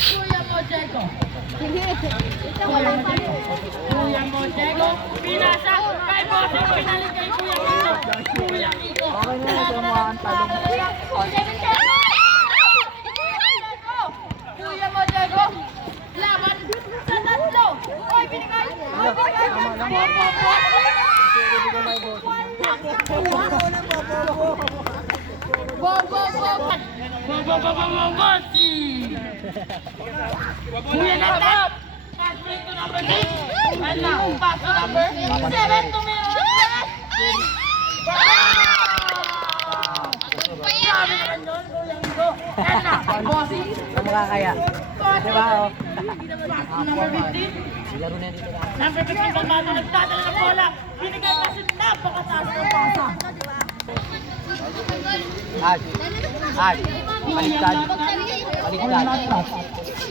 Kuya Mojeco. Kuya Mojeco. Pinasa kay Bossing. Pinalik kay Kuya Kiko. Kuya Kiko. Okay na lang, sumahan talong. Kuya Mojeco. Laban sa tatlo. Oy, binigay. Oy, binigay. Kuya Natap! Pass play to number 6. And now, pass to number 7 to Mirror. Grabe naman yun, Kuya Igo. And now, Bossy. Sa makakaya. Diba, oh? Pass to number 15. Laro na dito na. Number 15, Palmado nagdadala ng bola. Binigay kasi napakataas ng pasa. Ag. Baliktad. Baliktad.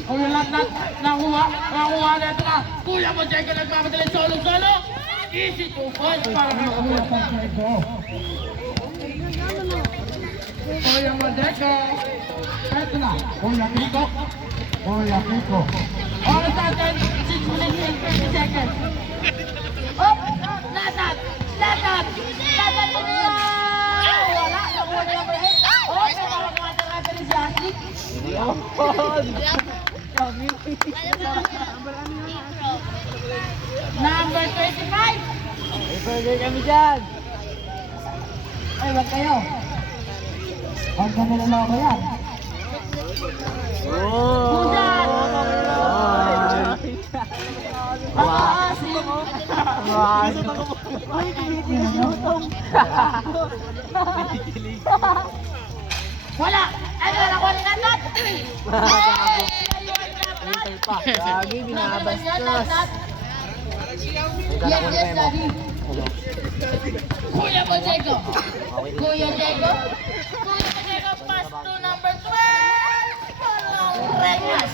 Kuya Lagnat, nakuha na ito na. Kuya Mojeco nagmamadali solo. Easy 2 points para kay Kuya Mojeco. Kuya Mojeco. Ito na, Kuya Kiko. Oras natin, 6 minutes and 30 seconds. Oh, Lagnat. Tumira! Wala, nakuha na number 8. Oh, pero makakuha na referee si Ashley. Number 25. May burger kami dyan. Ay, wag kayo. Huwag ka naloloko yan. Busan! Pang-aasin! Ay, kinikiligutong. Wala! Ano na nakuha ni Natat? Lagi, binabastos. Yes, Daddy. Kuya Mojeco. Pass to number 12. Walang Reyes.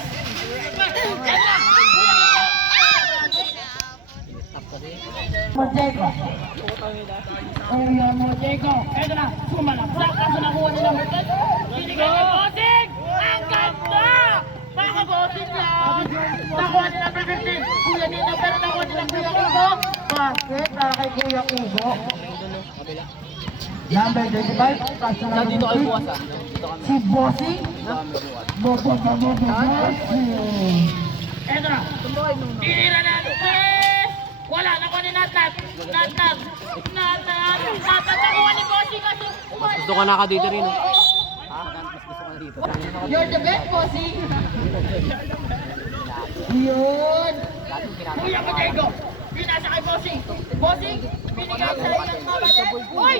Mojeco. Kuya Mojeco. Ito na, sumalaksak. Kaso nakuha ni number 10. Binigay kay Bossing. Ang ganda! Baka Bossing lang. Nakuha ni number 15. Kuya Nino, pero nakuha ni ng Kuya Kiko. Basket para kay Kuya Kiko. Number 25. Pass to number 15. Si Bossing. Bossing. Ito na. Tinira na. Wala, nakuha ni Natat. Nakuha ni Bossing kasi. Gusto ka na ka dito rin. Ha? Mas gusto ka na dito. You're the best, Bossing. Yun. Kuya Mojeco. Pinasa kay Bossing. Bossing, binigay sa iyong kapatid. Uy,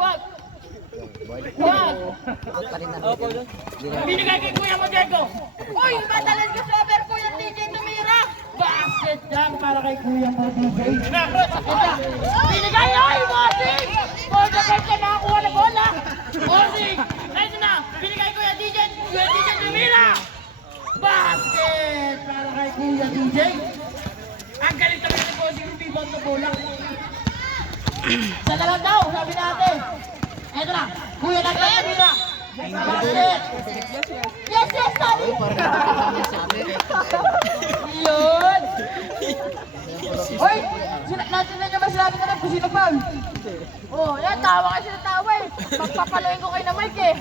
wag. Binigay kay Kuya Mojeco. Uy, madalas ka sober, Kuya TJ Tumira. Basket jam para kay Kuya TJ. Binigay, Bossing. For the first time nakakuha na bola. Bossing, nice na. Binigay Kuya TJ Tumira. Basket para kay Kuya TJ. Ang galing naman ni Bossing yung rebound na bola. Sa lang daw, sabi natin. Eto na, Kuya Tumira. Basket. Yes, Daddy. Yun. Hoy, natin na niya ba sinabi na lang kung sino foul? Oh, yan, tawa kasi na tawa eh. Pagpapaluin ko kayo na mic eh.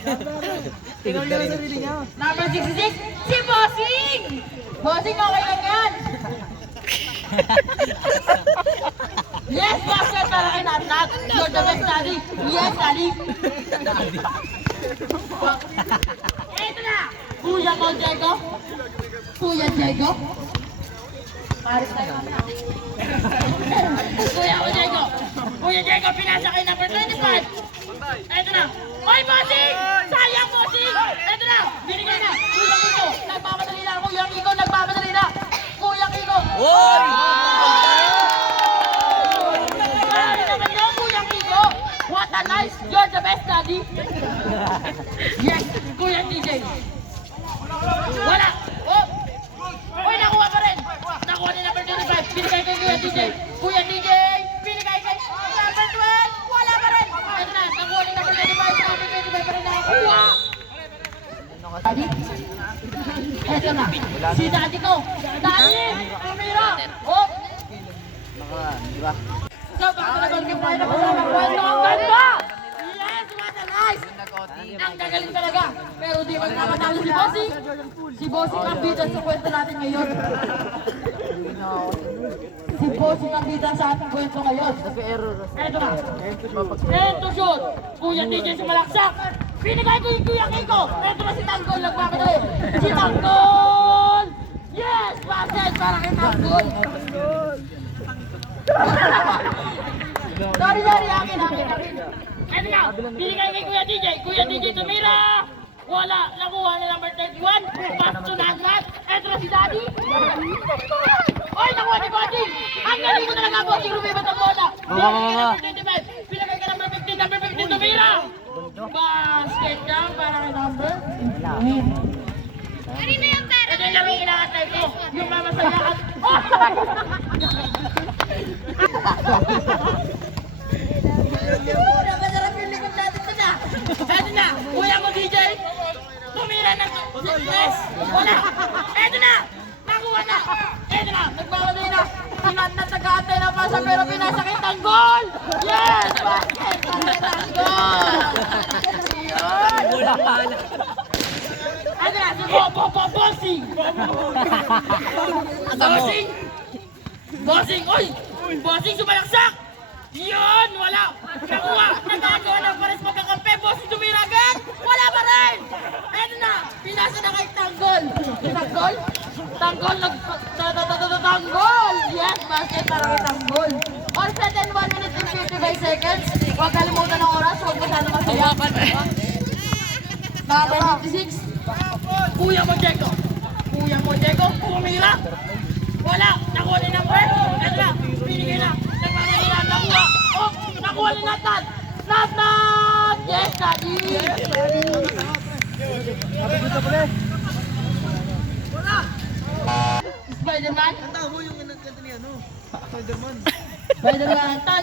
Tingnan niyo sa sarili niya. Number 66, si Bossing! Bossing, okay lang yan! Yes, basket para kay Natnat. You're the best, Daddy. Yes, Daddy. Ito na! Kuya Mojeco. Paris tayo. Kuya Mojeco, pinasa kay number 25. Ito na. Oy, Bossing! Sayang, Bossing! Ito na. Binigay na. Kuya Kiko. Nagmamadali na. Kuya Kiko. Oy! Marami naman yun, Kuya Kiko. What a nice. You're the best, Daddy. Yes, Kuya TJ. Wala. Oh. Oy, nakuha pa rin. Nakuha ni number 25. Binigay kay Kuya TJ. Kuya TJ. Binigay kay number 12. Wala pa rin. Ito na. Nakuha ni number 25. Number 25 pa rin nakakuha. Daddy. Eto na. Si daddy ko. Daddy! Tumira! Oh! Di ba? So, baka talagang yung tayo na kasama ko. Ito ang ganda! Yes! What a nice! Ang gagaling talaga. Pero di magkakatalo si Bossing. Si Bossing ang bida sa kwento natin ngayon. Si Bossing ang bida sa ating kwento ngayon. Eto na. Eto shoot. Kuya DJ sumalaksak. Pinigay ko yung Kuya Kiko. Eto na si Tanggol. Nagpapadali. Si Tanggol! Yes! Basket para kay Tanggol. Sorry, akin. Eto nga. Pinigay kay Kuya DJ. Kuya DJ tumira. Wala. Nakuha na number 31. Pasto na agad. Eto na si Daddy. Oy, nakuha ni Bossing. Ang galing mo talaga, Bossing. Lumibat ang bola. Number 25. Pinigay ka number 15. Number 15 tumira. Basket ka para kay number 15. Ito yung lang yung inaantay ko. Yung mamasaya at... Napasarap yung likod natin ito na. Ito na. Kuya mo DJ. Tumira ng... Yes. Wala. Ito na. Nakuha na. Ito na. Nagmamadali na. Sinat na tagaantay na pasa pero pinasakit ang goal. Yes. Basket. Pasakit ang goal. Yun. Ano na, si Bossing! Bossing! Oy! Bossing sumalaksak! Yun! Wala! Nakuha! Nagagawa ng pares magkakampi! Bossing tumira agad! Wala pa rin! Ano na! Pinasa na kay Tanggol! Tanggol? Tanggol! Tanggol! Yes! Basket para kay Tanggol! All set in 1 minute and 55 seconds. Huwag kalimutan ng oras. Huwag masyado masaya. Number 56. Kuya mo, Diego! Pumira! Wala! Nakuha ni number! Ito na! Pinigay na! Nagpapagila! Nakuha! Oh! Nakuha ni Nathan! Nathan! Yes, Daddy! Spider-Man? Spider-Man! Tan!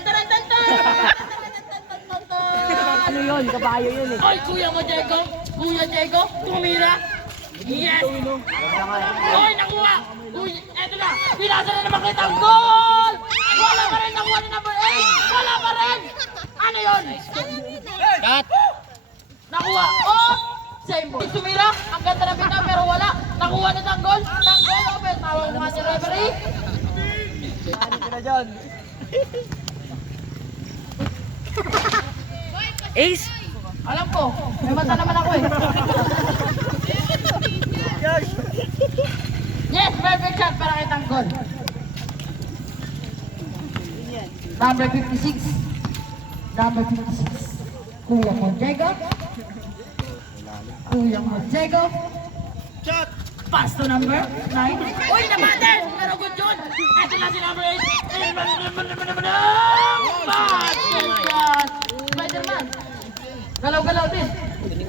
Ano yun? Kabayo yun eh. Oy, Kuya mo, Diego! Tumira! Yes! Oy, nakuha! Uy, eto na! Pinasa na naman kita ang goal! Wala pa rin! Nakuha ni number 8! Wala pa rin! Ano yun? Cut! Nakuha! Oh! Same ball! Tumira! Ang ganda na pita pero wala! Nakuha na ng goal! Open! Tawag mo nga si referee! Ace! Alam ko! May mata naman ako eh! Yes! Perfect shot para kay Tanggol! Number 56. Kuya Monjego. Shot! Pass to number 9. Uy, nabatin! Pero good yun! Ito na si number 8. Basket shot! Spider-Man! Galaw-galaw din.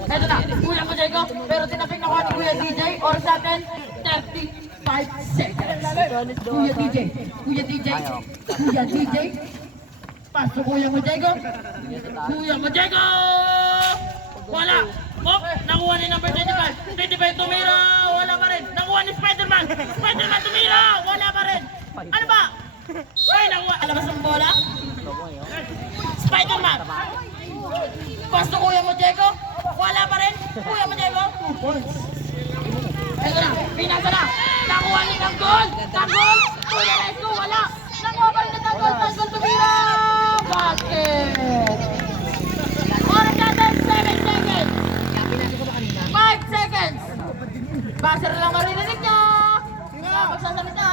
Ito na, Kuya Monjego. Pero tinapik na ko ni Kuya DJ or sa atin, 35 seconds. Kuya DJ. Pass to Kuya Monjego. Wala! Oh, nakuha ni number 25. 25 tumira, wala pa rin. Nakuha ni Spider-Man tumira, wala pa rin. Ano ba? Ay, nakuha. Alabas ng bola. Spider-Man. Pass to Kuya Monjego. Wala pa rin. Kuya Monjego. 2 points. Ito na, pinasa na. Nakuha ni Tanggol. Kuya Lesko, wala. Nakuha pa rin ni Tanggol tumira. Basket. Oras natin, 7 seconds. 5 seconds. Buzzer lang maririnig niya. Magsasalita.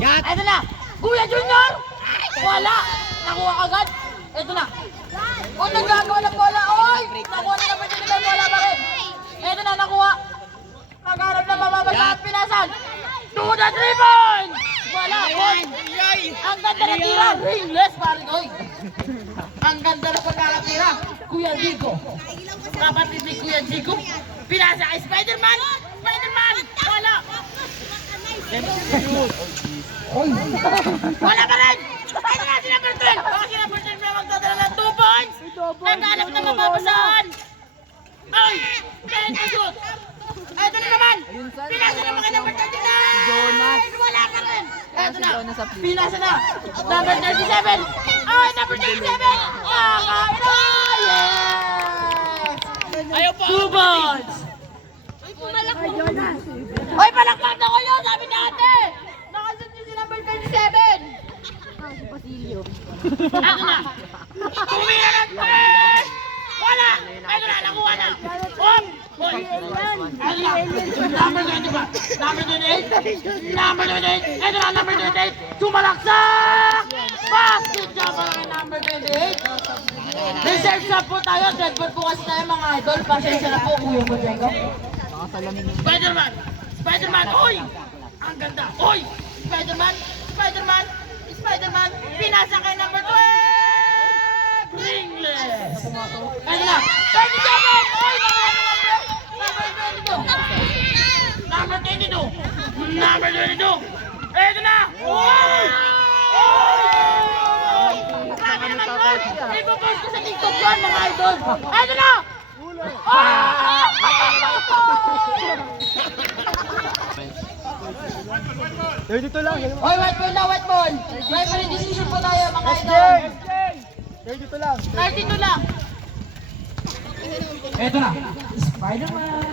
Ito na. Kuya Junior. Wala. Nakuha agad. Ito na. Kung nagagawa ng bola. Oy. Nakuha na naman yung bola pa rin. Ito na, nakuha. Nagharap na mababasa at pinasan. To the 3 points. Wala. Ang ganda na tira. Ringless parin. Oy. Ang ganda na pagkakatira. Kuya Jigo. Kapatid ni Kuya Jigo. Pinasa kay Spider-Man. Wala. Oy. Wala pa rin. Ito na si number 12. Si number 12 na magdadala ng 2 points. Naghanap na mababasahan. to shoot. Eto na naman. Pinasa na mga number 39. Jonas. Wala ka rin. Eto na. Jonas sa play. Pinasa na. Number 37. Ay, number 37. Yes! Ayaw po. 2 balls. Hoy, palakpak na kayo, sabi ni ate! Nakasot niyo si number 37! Ako na! Tumira ng pen! Wala! Ito na, nakuha na! Hop! Hoy! Ano na? Number 20 ba? Number 28? Number 28! Ito na, number 28! Sumalaksak! Basket siya para kay number 28! Reserve shot po tayo, deadball po kasi tayo mga idol. Pasensya na po, Kuya Bodego. Spider-Man! Spider-Man! Oy! Ang ganda! Oy! Spider-Man! Spider-Man! Spider-Man! Pinasa kay number 12! Ringless! Ano na? 37! Oy! Number 22! Number 22! Ito na! Oy! Oy! Grabe naman yun! Ipopost ko sa TikTok yun mga idol! Ito na! Dito lang. Hoy, white ball na, white ball! Referee decision po tayo mga idol! Dito lang. 32 lang! Eto na! Spider-Man!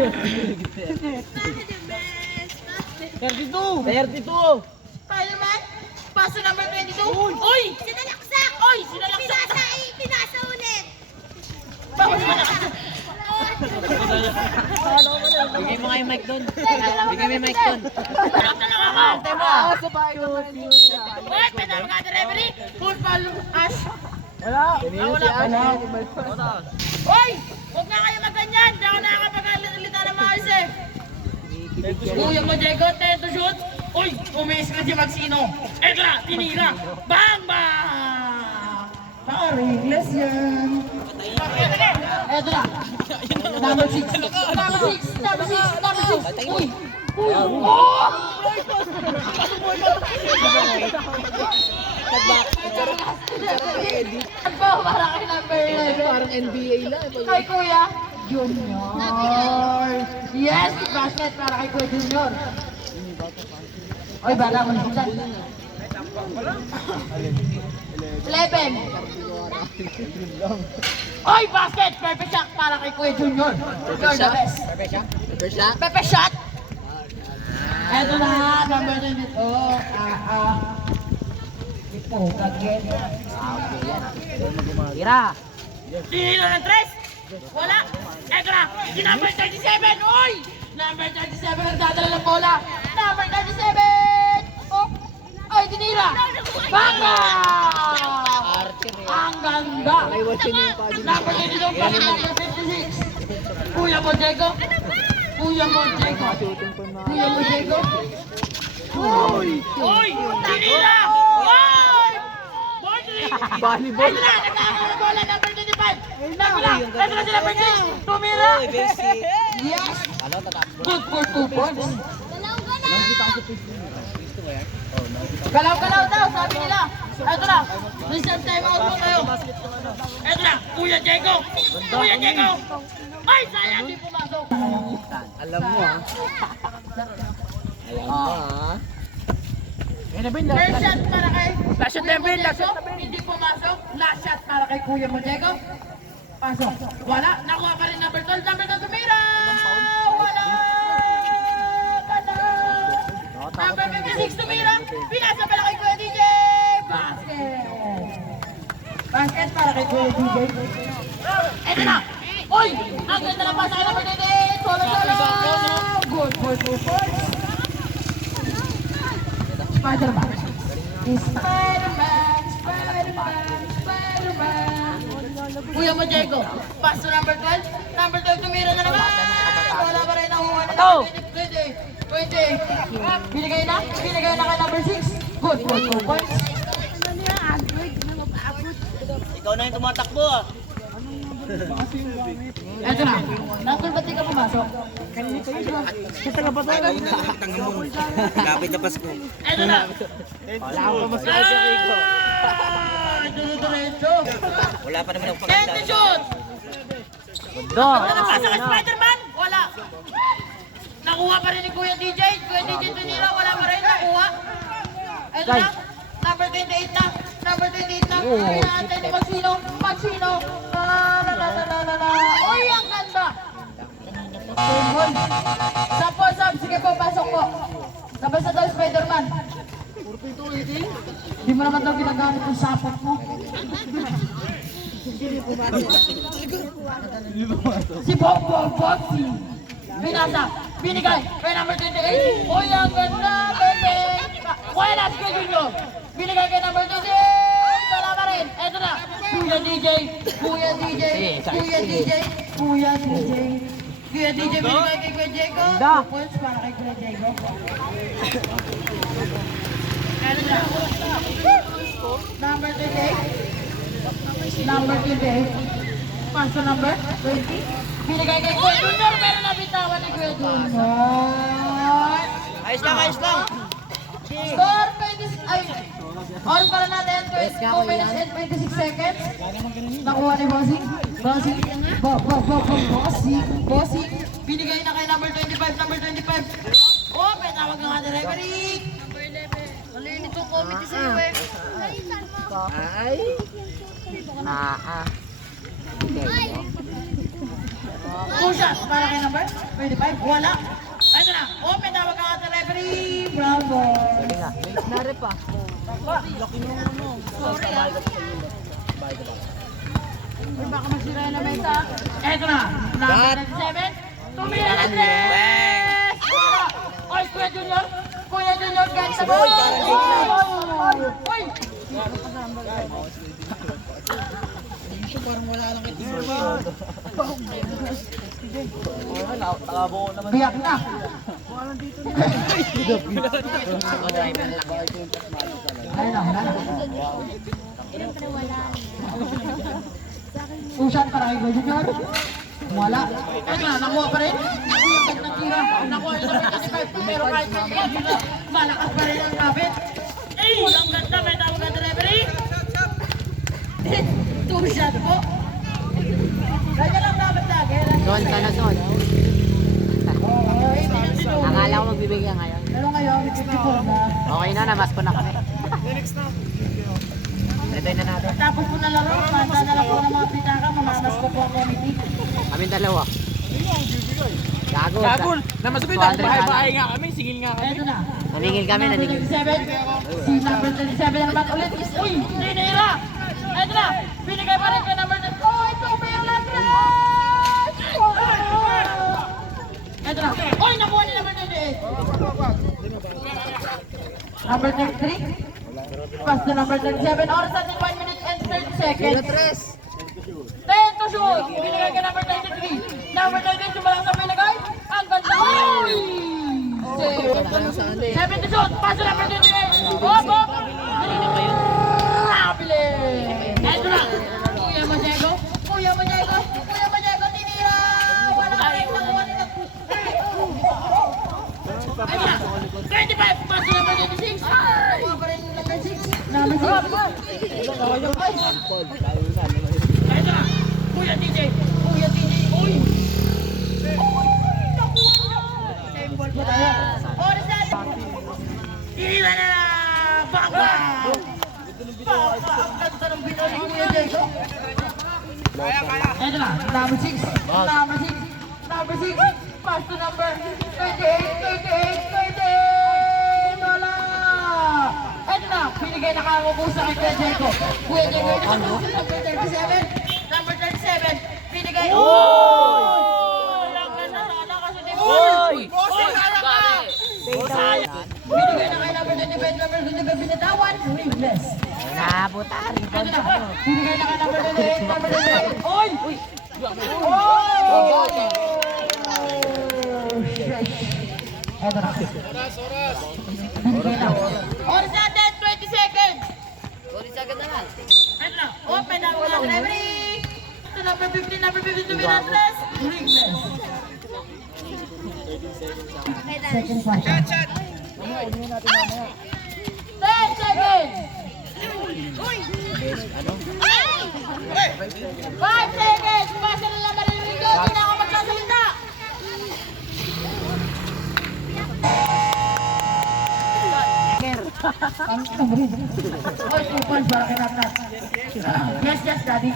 32. Spider-Man! Paso number 22! Uy! Sinalaksak! Uy! Sinalaksak! Pinasa ulit! Bakit sinalaksak? Bigay mo nga yung mic doon. Bigay mo yung mic doon. Tulog na lang ako! Sa bahay Wait! Pwede na mga referee! Full ball, Ash! Wala. Wala. Uy! Huwag na kayo magganyan! Di ako nakakapag-alita ng maayos eh! Kuya mo, Diego, teto shoot! Uy! Umis ka siya magsino! Eto na! Tinira! Bang! Bang! Paka-ringless yan! Eto na! Number 6! Number 6! Number 6! Number 6! Uy! Uy! Oh! Ano para kay number 11? Parang NBA lang. Kay Kuya Junior. Yes, basket para kay Kuya Junior. Oy, bala mo na 11. Oy, basket! Perfect shot para kay Kuya Junior. You're the best. Pepe shot. Eto na, number 22. Ito, again. Ira. Tinilo ng 3! Wala! Eto na! Si number 37! Uy! Number 37 ang dadala ng bola! Number 37! Oh! Ay, tinira! Banga! Ang ganda! Number 22 pa rin number 56! Kuya Bodego! Kuya Bodego! Kuya Bodego! Uy! Uy! Tinira! Uy! Volleyball. Ito na! Nagkakaroon ng bola number 25! Ito na! Ito na si number 6! Tumira! Yes! Good for 2 points! Galaw-galaw daw, sabi nila! Ito na! Recent time out mo tayo! Ito na! Kuya Diego! Kuya Diego! Ay! Sayang! Di pumasok! Alam mo ah. Alam mo ah. First shot para kay Kuya Diego. Hindi pumasok. Last shot para kay Kuya Diego. Pasok. Wala. Nakuha pa rin number 12. Number 12 tumira! Wala! Kada! Number 56 tumira! Pinasa pala kay Kuya DJ! Basket! Basket para kay Kuya DJ. Eto na! Uy! Ang ganda na pasa kay number 28! Solo-solo! Good for 2 points! Spider-Man! Spider-Man! Spider-Man! Spider-Man! Kuya mo, Diego. Pass to number 12. Number 12, tumira na naman. Wala pa rin nakuha na Ito. 20. Binigay na? Binigay na kay number 6. Good for 2 points. Ikaw na yung tumatakbo ah. Eto na. Nasaan ba't di ka pumasok? Lapit na Pasko. Eto na. Wala akong pamasahe sa Kiko. Diretso. Wala pa naman ako End the shoot! Do. Ano pasa kay Spider-Man? Wala. Nakuha pa rin ni Kuya DJ. Kuya DJ Tunira, wala pa rin nakuha. Ito na. Number 28 na. Number 28 na. Kaya natin ni Magsino. Magsino. Uy, ang ganda. Tumol. Sampo, Sam. Sige po, pasok po. Sabay sa daw, Spider-Man. Hindi mo naman daw ginagamit yung sapot mo. Si Bob Boxing. Binasa. Binigay. Kay number 28. Uy, ang ganda, bebe. Kuya na, schedule nyo. Binigay kay number 28. Wala pa rin. Eto na. Kuya DJ. Kuya DJ. Kuya DJ. Kuya DJ. Kuya DJ, binigay kay Kuya Diego. 2 points para kay Kuya Diego. Eto na. Number 28. Number 28. Pass to number 20. Binigay kay Kuya Junior, pero nabitawan ni Kuya Junior. Ayos lang. Score 20, ay, oras para natin, 2 minutes and 26 seconds. Nakuha ni Bossing. Bossing. Binigay na kay number 25. Oh, may tawag ng ating referee. Malinis itong committee sa iyo eh. Two shots para kay number 25. Wala. Ito na. Oh, may tawag ang ating referee. Bravo. Nare pa. Sorry ah. Uy, baka masira na mesa. Ito na. Number 97. Tumira na 3. Oy, Kuya Junior. Kuya Junior, ganda mo. Uy. Parang wala lang ito. Biyak na. Ayun na, wala na. Usan para kay Kuya Junior. Wala. Ito na, nakuha pa rin. Ang ng tira. Nakuha yung number 25. Pero kahit may malakas pa rin ang kapit. Ay, ang ganda. May tawag ang referee. 2 shot po. Kaya lang dapat lagi. Son, sana son. Akala ko magbibigyan ngayon. Pero ngayon, 54 na. Okay na, namas ko na kami. Ready na natin. Tapos po na laro, manda na lang po ng mga pitaka, mamanas ko po ang committee. Kaming dalawa. Gago. Namasabit ang bahay-bahay nga kami, singil nga kami. Eto na. Naningil kami, Number naningil. 37. Si number 37 naman ulit is, uy, Trinera! Eto na, binigay pa rin kay number 10. Oh, ito, mayroon lang Eto na. Uy, nakuha ni number 28. Number 33. Pass to number 37. Oras natin 1 minute and 30 seconds. 10 to shoot. Binigay kay number 93. Number 93, sumalang sa binigay. Ang ganda. Uy! 7 to shoot. Pass to number 28. Hop, hop. Napili. Eto na. Kuya Maniego. Tinira. Wala ka rin nakuha nila. Eto na. 25. Pass to number 26. Nakuha pa rin yung number 6. Number 6. Eto na. Kuya DJ. Uy. Same ball po tayo. Oras natin. Tinira na. Baka. Ang ganda ng binali ko Kuya Diego. Eto na. Number 6. Pass to number 28. Wala. Eto na. Binigay na kakukusa kay Kuya Diego. Kuya Diego yung nakakusa. Number 37. Binigay. Ang ganda sana kasi di mo. Binigay na kay number 25. Binitawan. Ringless. Nabutan. Eto na. Binigay na kay number 28. Oy! Eto na. Binigay na. Oras natin, 20 seconds. Eto na. Open na mga referee. Ito number 15 to Mirantes. Ringless. Second question. 10 seconds. 5 seconds. Pasa na lang maririnig ko. Hindi na ako magsasalita. Ang rin. Oy, 2 points para kay Nat. Yes, yes, daddy.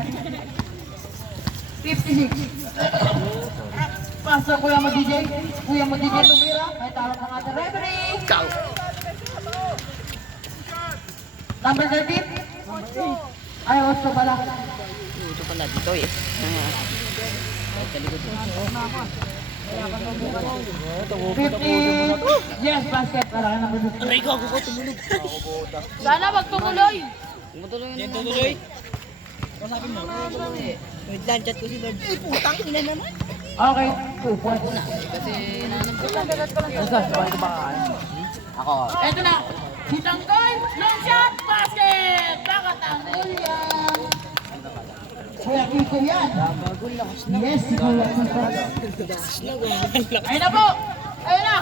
56. Pasok Kuya mo DJ. Kuya mo DJ tumira. May tawag ng ating referee. Ciao. Number 13. Ay, gusto pala. Ito pala dito eh. Sa likod. 50. Yes, basket para kay number 15. Aray ko, ako tumulog. Sana wag tumuloy. Tumutuloy na. Yan tutuloy. Wait lang, chat ko si Lord. Eh, putang ina naman. Okay, 2 points. Kasi nanam ko lang. Basta, ba? Ako. Eto na. Si Tanggoy, long shot, basket. Nakatanggol yan. Kuya Kiko yan. Yes, si Kuya Kiko. Ayun na po. Ayun na.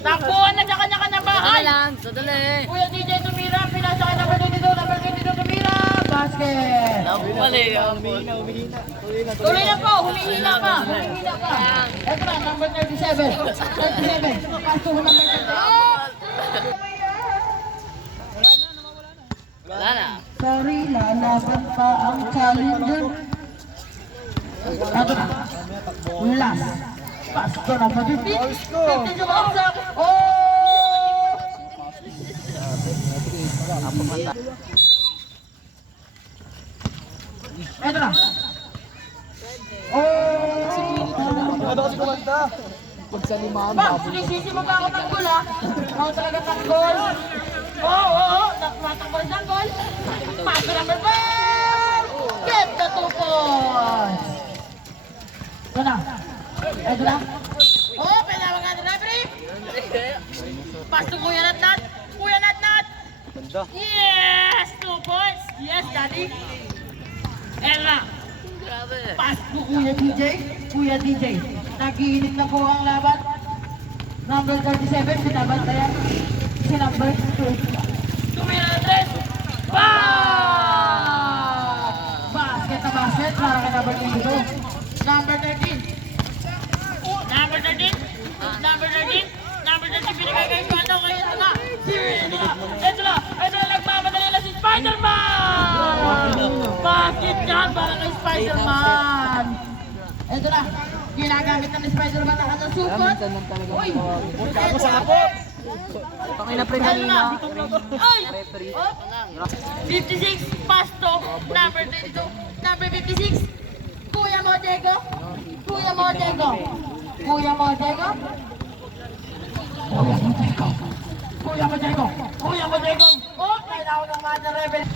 Takbuhan na sa kanya-kanyang bahay. Sadali. Kuya DJ tumira, pinasa kay number 22 tumira, basket. Mali. Tuloy na po, humihina pa. Ito na, number 37. Paso ko number 38. Wala na. Sorry, lalaban pa ang challenger. Ito na. Last. Pasto na pa 15. 15 sumaksak. Oh! Ito na. Ba, sinisisi mo ba ako ng gol, ha? Ako talaga ng gol. Oo, nakatanggol ng gol. Paso number 4. Get the 2 points. Ito na. Ito na. Oh, pinawag natin referee. Pasto Kuya Natnat. Kuya Natnat. Yes, 2 points. Yes, daddy. Ella. Grabe. Pasto Kuya DJ. Kuya DJ. Nagiinit na po ang laban. Number 37, binabantayan. Si number 2. Tumira na 3. Basket na basket. Para ka number 22. Number 13. Number 13. Number 13. Number 13. Binigay kayo sa ano. Kaya ito na. Ito na. Ito na. Nagmamadali na si Spider-Man. Basket yan para kay Spider-Man. Ito na. Ginagamit na ni Spider-Man ang kanyang supot. Uy! Ako sa apo! Pangina pre kanina. Ay! 56, Pasto, number 22, number 56, Kuya Modego, Kuya Modego, Kuya Modego, Kuya Modego, Kuya Modego, Kuya Modego, oh, kailangan ng mga rebel.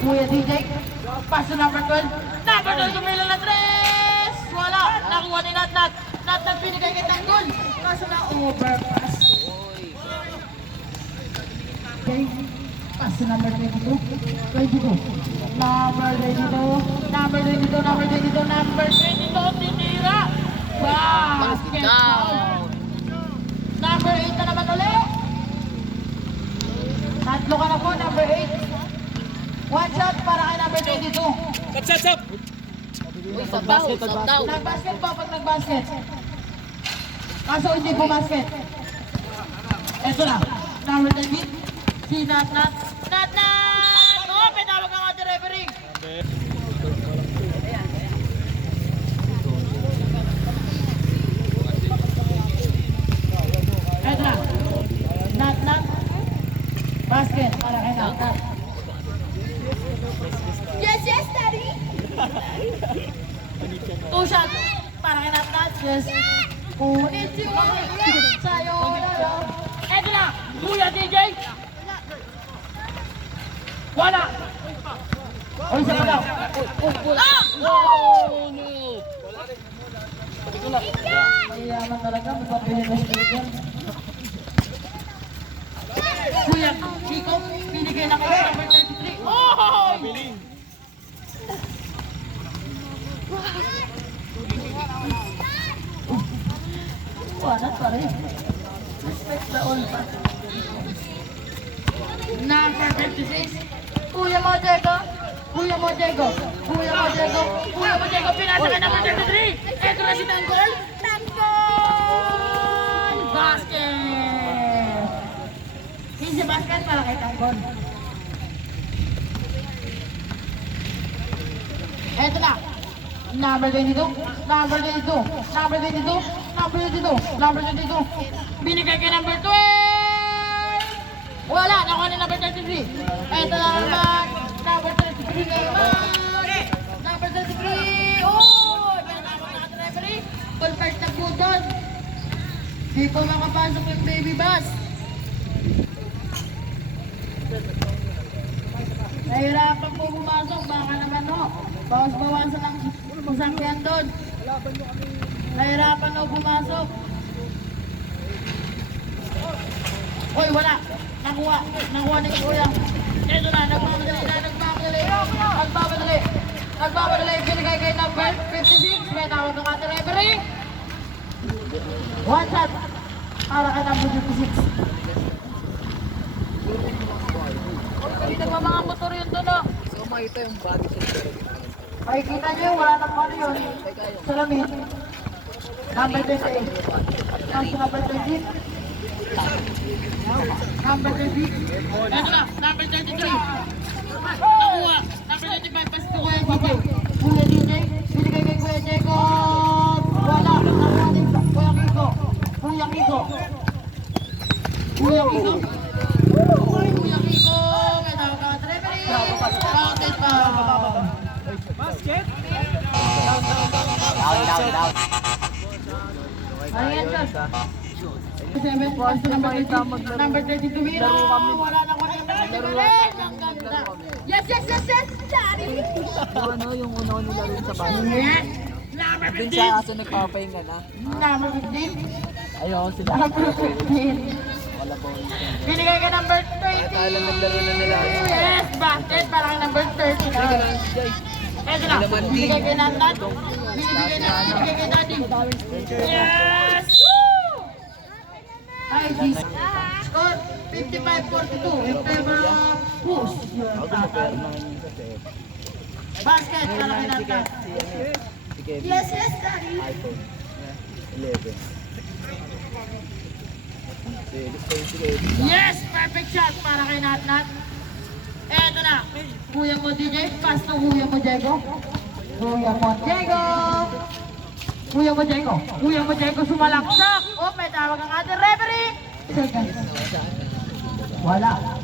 Kuya DJ, paso number 12. Number 12, tumila na 3. Wala, nakuha ni Natnat. Natnat binigay kay Tanggol. Kaso na overpass. Okay, paso number 22. 22. Number 22. Number 22, number 22, number 22. Tinira. Basket foul. Number 8 na naman ulit. Tatlo ka na po, number 8. 1 shot para kay number 22. Sap! Sabaw. Nag-basket ba pag nag-basket? Kaso hindi pumasket. Eto na. Number 13. Si Natnat. Natnat! Oo, pinawag ang ating referee. Eto na. Natnat. Basket para kay Natnat. Yes, yes, daddy. 2 shots para kay Natnat. Yes. Konnichiwa. Sayonara. Eto na. Kuya DJ. Wala. O, isa pa daw. Ah! Oh no. Mayaman talaga. Magpapili na siya. Kuya Chico, binigay na kayo number 33. Oh! Wanat pa rin. Respect the all pa. Number 56. Kuya Modego. Kuya Modego. Kuya Modego. Kuya Modego. Pinasa ka number 33. Eto na si Tanggol. Tanggol! basket! 15 basket para kay Tanggol. Eto na. Number 22, number 22, number 22, number 22, number 22. Binigay kay number 12. Wala, nakuha ni number 33. Eto na naman, number 33 naman. Number 33. Oh, pinatawag na ka referee. Confirmed na po doon. Di pa makapasok yung baby bus. Nahirapan po pumasok, baka naman ho. Bawas-bawasan ang masakyan doon. Nahirapan ho pumasok. Uy, wala. Nakuha ni Kuya. Ito na, nagmamadali. Binigay kay number 56. May tawag ng ating referee. One shot. Para kay number 56. Dito pa mga motor yun doon, oh. So makita yung body set. Makikita niyo, wala nang ano yun. Salamin. Number 28. Number 20. Number 20. Ito na, number 33. Nakuha. Number 25, pas ko Kuya DJ. Kuya DJ, binigay kay Kuya Diego. Wala. Nakuha din sa Kuya Kiko. Kuya Kiko. Kuya Kiko. Kuya Kiko. May tawag ka at referee. Counted pa. Basket? Down. Ano yan, sir? Number 32 Mira. Wala na ko na yung ang ganda. Yes! Daddy! Ano yung una ko nila rin sa body? Yes! Number Dun 15! siya kaso nagpapahinga na. Number 15! Ayaw sila. Number 15! Wala po. Binigay ka number 30! Kaya lang naglaro na nila. Yes! Basket! Parang number 30 na. Eto na! Binigay kay Nanat! Binigay kay Daddy! Yes! Woo! Hi, Gis! Score 55-42 in favor of Push. Basket! Para kay Nanat! Yes, Daddy! iPhone 11. Yes! Perfect shot para kay Nat. Eto na. Kuya mo DJ. Pass to Kuya mo Diego. Kuya mo Diego sumalaksak. Oh, may tawag ang ating referee. Seconds. Wala.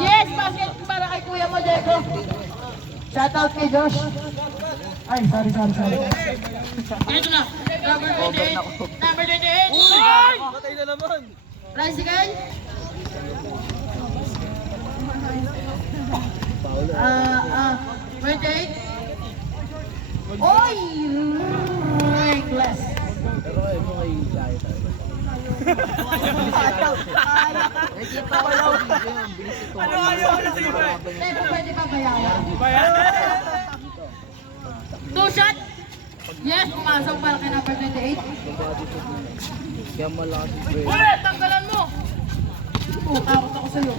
Yes! Basket para kay Kuya mo Diego. Shout out kay Josh. Ay, sorry. Ito na. Number 28. Number 28. Ay! Patay na naman. Tricycle. Paul. 28. Oy! Reckless. Pero kayo mo kayo tayo. Nakikita ko lang sa video, ang bilis ito. Pero pwede pa bayaran. Two shot. Yes, pumasok para kay number 28. Kaya malakas yung brain. Ulit, tanggalan mo. Takot ako sa'yo.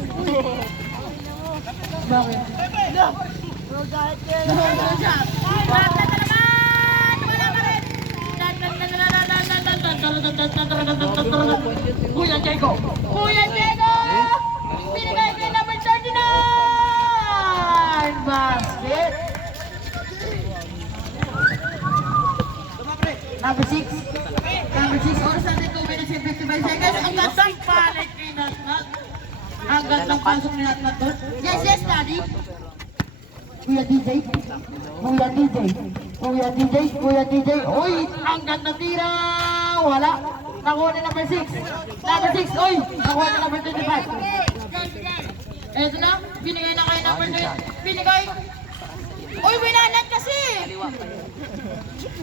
Bakit? Two shot. Kuya Diego! Binigay kay number 39! Basket! Number 6. Oras natin 2 minutes and 55 seconds. Ang gandang panik kay Natnat. Ang gandang pasok ni Natnat doon. Yes, Daddy. Kuya DJ. Uy, ang ganda tira. Wala. Nakuha ni number 6. Number 6, uy. Nakuha ni number 25. Eto na. Binigay na kay number 9. Binigay. Uy, winanat kasi.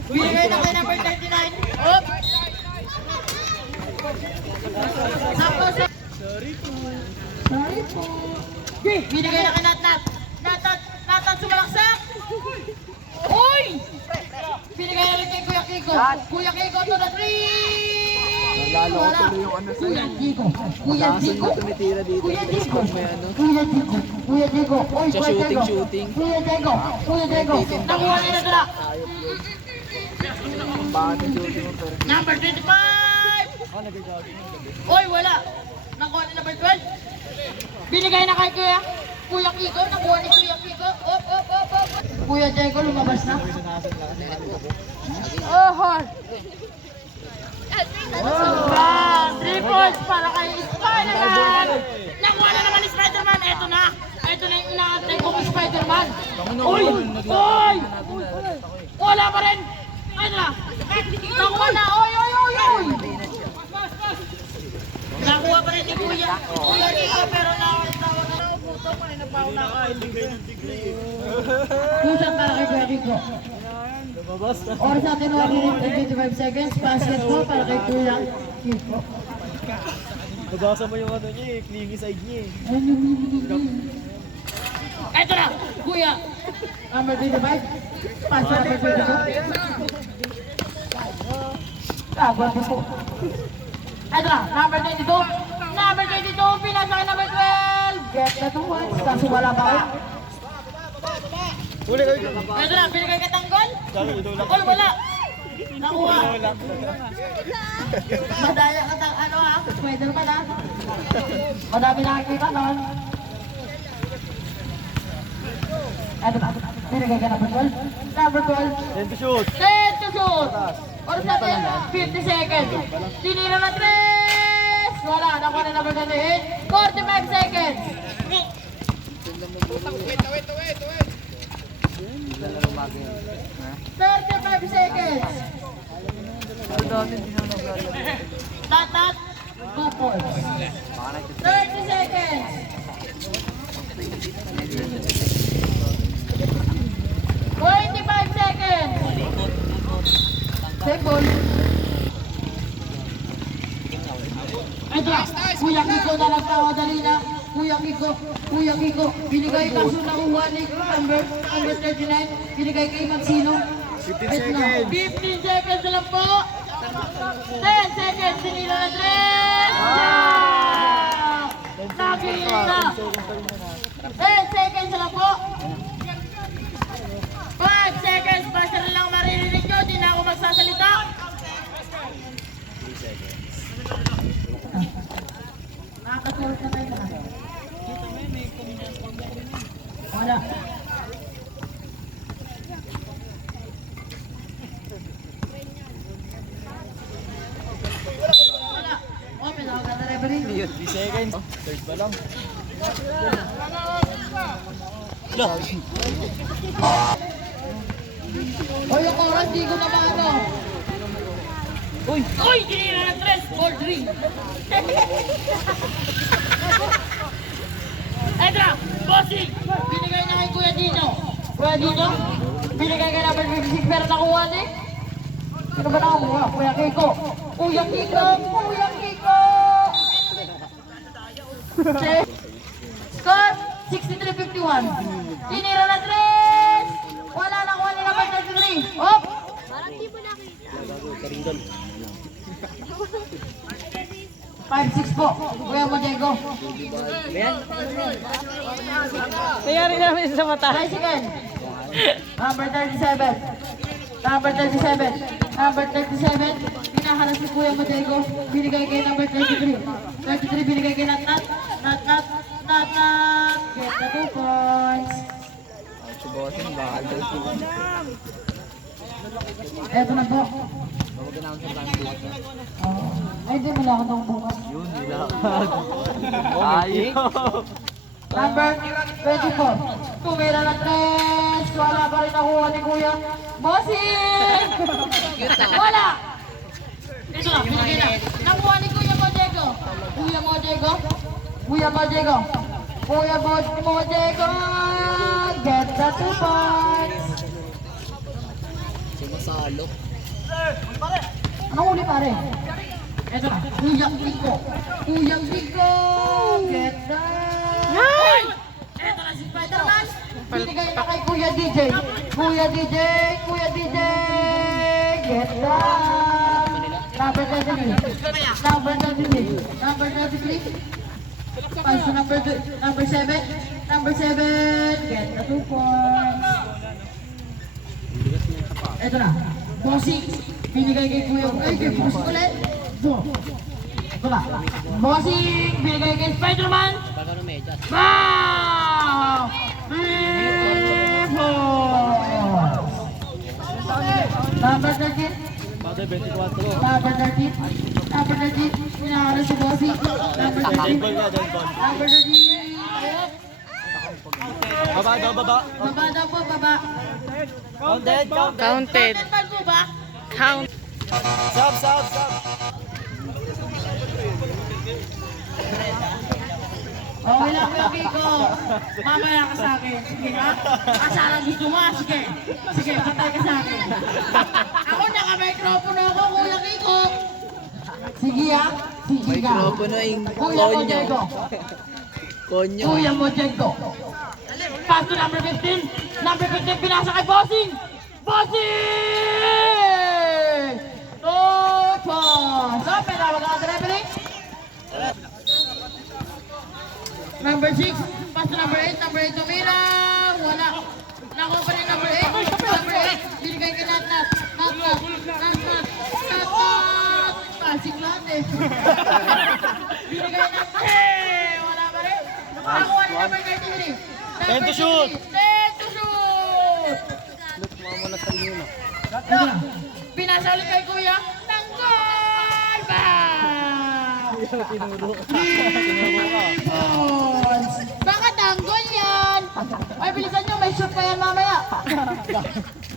Binigay na kay number 39. Op. Tapos. Sorry po. Binigay na kay Natnat. Natnat sumalaksak. Uy! Binigay na rin kay Kuya Kiko. Kuya Kiko to the 3! Naalala ko wala. tuloy yung ano sa'yo. Kuya Digo. Kuya Kaso Digo. yung tumitira dito. Kuya Digo. May ano. Kuya Digo. Kuya Digo. Oy, Siya Kuya Digo. shooting. Kuya Digo. Kuya Digo. Nakuha nila sila. Paano shooting mo pero. Number 25. Oh, nag-jogging. Oy, wala. Nakuha ni number 12. Binigay na kay Kuya. Kuya Kiko. Nakuha ni Kuya Kiko. Op, op, op, op. Kuya Diego, lumabas na. Oh, hard. Wow, 3 points para kay Spider-Man. Nakuha na naman ni Spider-Man. Ito na. Ito na yung inaantay kong Spider-Man. Uy! Uy! Wala pa rin. Ito na. Nakuha na. Oy, oy, oy, oy. Nakuha pa rin ni Kuya. Kuya Kiko, pero Kusang para kay Kuya Kiko. Lumabas na. Oras natin 1 minute and 25 seconds. Basket po para kay Kuya Kiko. Nabasa mo yung ano niya eh. Clingy side niya eh. Ito na, Kuya. Number 25. Pass na kay Kuya Kiko. Tagwan po. Ito na, number 22. Number 22, pinasa kay number 12. Get the 2 points. Kaso wala pa kayo. Huli kayo. Ito na, binigay ka tanggol. Oy, wala. Nakuha. Madaya ka tang ano ha? Sweater pa na. Madami nakikita noon. Ito na, binigay ka number 12. Number 12. Then to shoot. 10 to shoot. Oras natin, 50 seconds. Tinira na 3. Wala, nakuha na number 28. 45 seconds. Bigla na lumagi yun. Ha? 35 seconds. Ang dami din ang naglalaro. Tatat, 2 points. Baka nag- 30 seconds. 25 seconds. Take ball. Ito na, Kuya Kiko na nagkawadali na. Kuya Kiko, binigay kaso nakuha ni number 39, binigay kay Magsino. 15 Ito na, seconds. 15 seconds na lang po. 10 seconds, sinila na 3. Yeah! Nakita. 10 seconds na lang po. 5 seconds, basta na lang maririnig nyo, di na ako magsasalita. Nakakatulog na tayo na. Wala. Wala. Oh, pinawagan na referee. 3 seconds. Third pa lang. O yung oras, di ko na maano. Uy! Uy, kinira ng 3, ball 3. Etra, bossing! Binigay na kay Kuya Dino. Kuya Dino, binigay ka number 56 pero nakuha ni. Sino ba nakakuha? Kuya Kiko. Kuya Kiko! Kuya Kiko! Okay. Score, 63-51. Tinira na 3! Wala na kuha ni number 33. Hop! Parang di mo nakita. 5-6 po. Kuya mo, Diego. Nangyari namin sa mata. Tricycle. Number 37. Number 37. Number 37. Pinaharap si Kuya mo, Diego. Binigay kay number 33. 33 binigay kay Nat. Nat. Get the 2 points. Si Bossing, bakal daw sila. Eto na po. Bawagan namin sa bandit. Ay, di mo lang ako nung bukas. Yun, nilakad. Ayaw. Number 24. Tumira na 3. Wala pa rin nakuha ni Kuya. Bossing! Wala! Ito na, binigay na. Nakuha ni Kuya Modego. Kuya Modego. Kuya Modego. Kuya Modego. Get the 2 points. Sumasalo. Anong huli pare? Ito na, Kuya Kiko. Kuya Kiko. Get the... Ay! Ito na si Spider-Man. Binigay na kay Kuya DJ. Kuya DJ. Get the... Number 33. Number 33. Number 33. Pass to number 7. Number 7. Get the 2 points. Ito na. Bossing. Binigay kay Kuya. Ay, kay Bossing ulit. Ito na. Bossing. Binigay kay Spider-Man. Wow! 3 points. Number 13. Number 13. Number 13. Pinakaroon si Bossing. Number 13. Number 13. Baba daw, baba. Baba daw po, baba. Counted. Counted. Counted po ba? Count. Sub. Okay lang, okay ko. Mamaya ka sa akin. Sige ha? Asaran gusto mo, sige. Sige, patay ka sa akin. Ako naka-microphone ako, Kuya Kiko. Sige ha? Sige ka. Microphone na yung Kuya mo, Diego. Konyo. Kuya mo, Diego. Pass to number 15. Number 15, pinasa kay Bossing. Bossing! 2 points. So, pinawag ang referee. Number 6, pass to number 8. Number 8, tumira. Wala. Nakuha pa rin number 8. Number 8, binigay kay Nat. Passing lahat eh. Binigay Nat. Wala pa rin. Nakakuha ni number 33. 10 to shoot. 10 to shoot. Ito. Pinasa ulit kay Kuya. Tanggol! Bang! Tinuro ka. Balls! Baka tanggol yan! Ay, bilisan nyo, may shoot pa yan mamaya.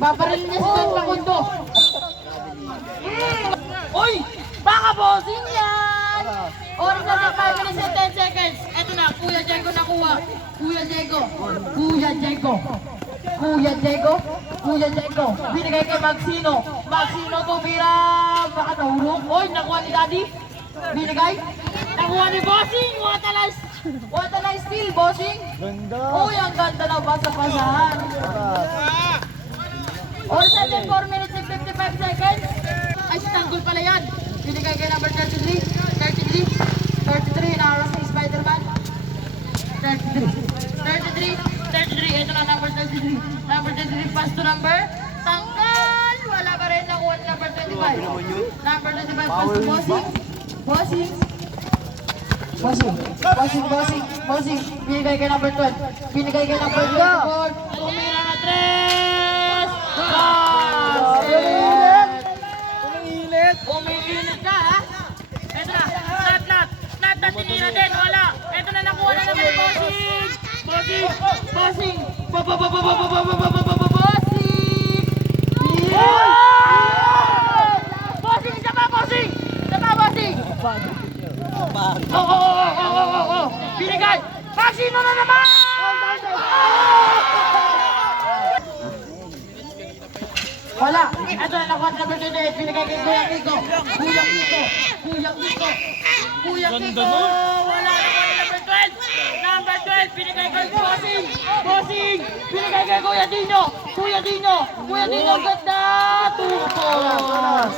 Babarilin niya si Don Pakundo. Uy! Baka bossing yan! Oras na 5 minutes and 10 seconds. Eto na, Kuya Diego nakuha. Kuya Diego. Binigay kay Maxino. Maxino tumira. Baka nahulog. Uy, nakuha ni Daddy. Binigay. Nakuha ni Bossing. What a nice steal, Bossing. Ganda. Uy, ang ganda na basa-basahan. All set in 4 minutes and 55 seconds. Ay, si Tanggol pala yan. Binigay kay number 33. 33, nakaras ni Spider-Man. 33. Ito na number 33. Number 33, pass to number. Tanggal! Wala pa rin nakuha ni number 25. Number 25, pass to Bossing. Binigay kay number 12. Tumira na 3. Umiinit ka, ha? Ito na, nat, tinira din, wala. Ito na, nakuha na naman ni Bossing. Bossing. Bossing, isa pa, Bossing. Oh. Binigay. Maxino na naman! Wala. Ito na nakuha number 28. Binigay kay Kuya Kiko. Wala nakuha ni number 12. Number 12. Binigay kay Bossing. Binigay kay Kuya Dino. Ganda. 2 points.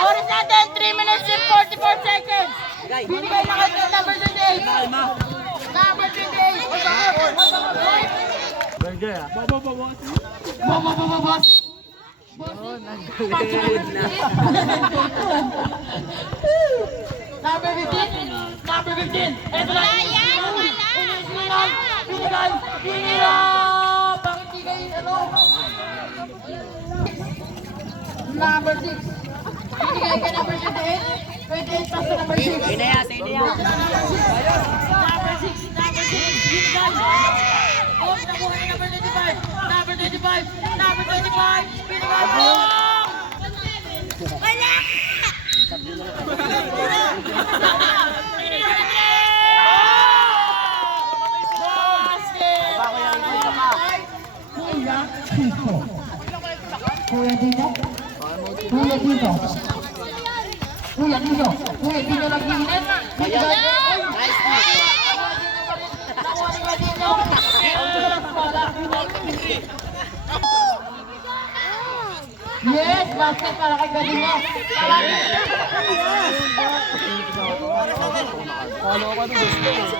Oras natin. 3 minutes and 44 seconds. Binigay na kay number 28. Number 28. Burger ah. Bossing. Number 15. Ito na. Binigay. Bakit di kayo Number 6. Binigay kay number 28. 28 pass to number 6. Inaya. Number 6. Binigay. Oh, nakuha ni number 25. Number 25. Binigay mo. Wala! Kuya Dino nag-init. Yes, basket para kay Gadino. Follow ko ng gusto.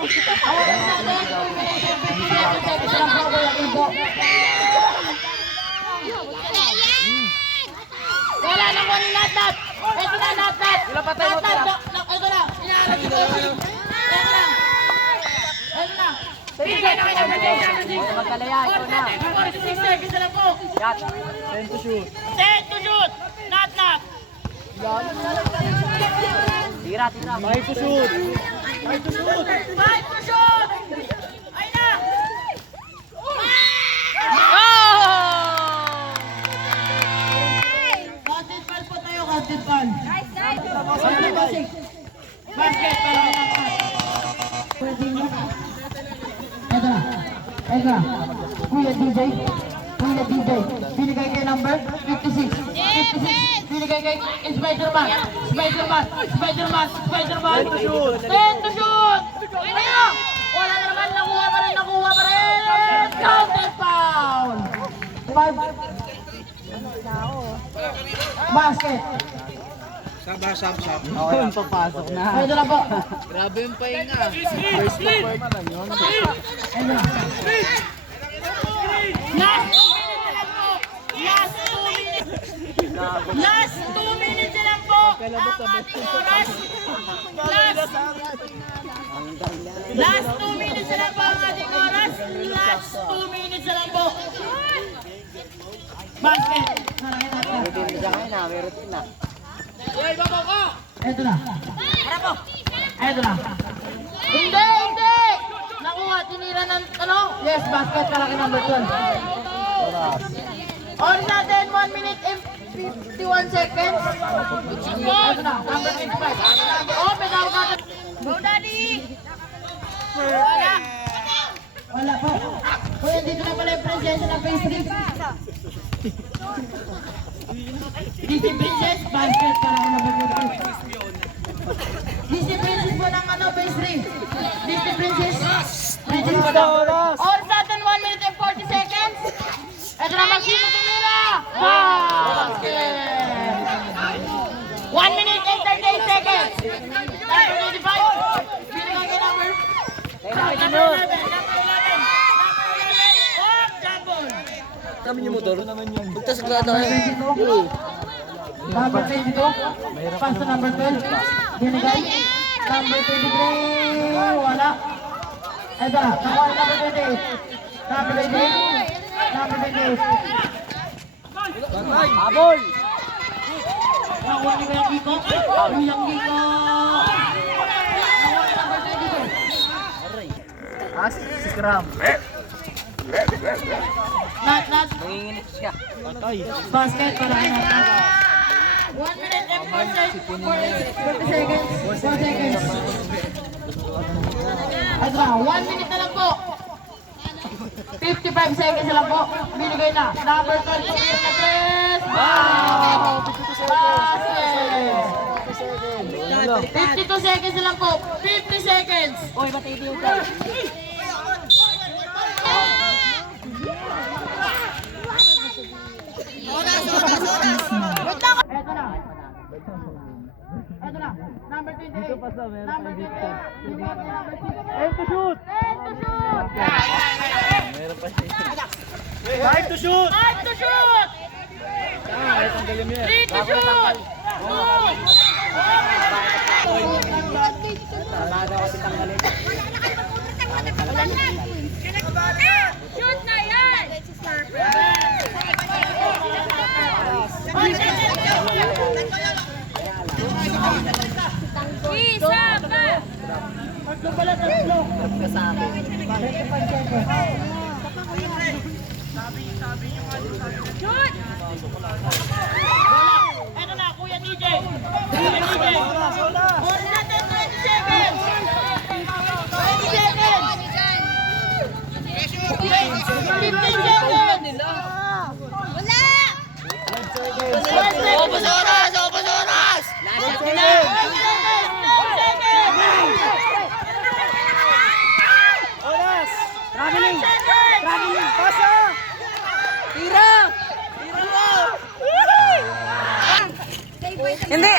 Wala na ko ni Natnat. Ito na Natnat. Ito na. Inaarap si Kobe. Ito na. Bigay na kayo ng number 6. Magkalaya, ikaw na. 46 seconds na lang po. Shot. 10 to shoot. Set to shoot. Natnat. Tira. 5 to shoot. 5 to shoot. Ay na. Content ball po tayo, content ball. Basket para kay Natnat. Ega, Kuya DJ, binigay kay number 56, binigay kay Spider-Man, 10 to shoot, ayun, wala na naman, nakuha pa rin, counted foul, 5, basket, Okay, papasok na. ito na po, Grabe yung pahinga. First number naman yun. Last 2 minutes na lang po ang ating oras. Last 2 minutes na lang po ang ating oras. Last 2 minutes na lang po. Basket. Meron din na. Meron din na. Ito na. Ito na. Hindi! Nakuha, tinira ng ano? Yes, basket para kay number 12. Oras natin, 1 minute and 51 seconds. Ito na, number 25. Oh, may tawag natin. Go, Daddy! Wala po. Kuya, dito na pala yung prinsesa ng pastry. DC Princess, basket para kay number 25. DC Princess po ng ano, pastry. DC Princess. Oras natin, 1 minute and 40 seconds. Ito na, Maximo tumira! Basket! 1 minute and 38 seconds. Number 25. Binigay kay number. Number 11. Double. Kami yung motor. Bugtas sa klata kayo. Number 22. Pass to number 12. Binigay. Number 23. Wala. Ito na. Nakuha ni number 28. Number 28. Number 28. Habol! Nakuha ni Kuya Kiko. Kuyang Kiko. Nakuha ni number 22. As, si Scrum. Nat. Nanginginig siya. Basket para kay Nat. 1 minute and 40 seconds. 4 seconds. Ito na. 1 minute na lang po. 55 seconds na lang po. Binigay na. Number 12 po yung nag-press. Wow! Basket! 52 seconds na lang po. 50 seconds. Uy, ba't ito ka? Ito na. Ito na. Number 28. Number 28. Aim to shoot! Meron pa siya. 5 to shoot! 5 to shoot! Ay, tanggalin mo yan. 3 to shoot! Talaga kasi tanggalin. Shoot na yan! Isa pa! Tatlo pala, tatlo. Ka sa akin. Shoot! Eto na, Kuya DJ. Kuya DJ. Oras natin, 20 seconds. 20 seconds. 15 seconds. Wala! Obos oras! Obos oras! Last shot na! 10 seconds. Oras! Traveling! 10 seconds. Traveling! Pasa! Tira! Tira mo! Hindi,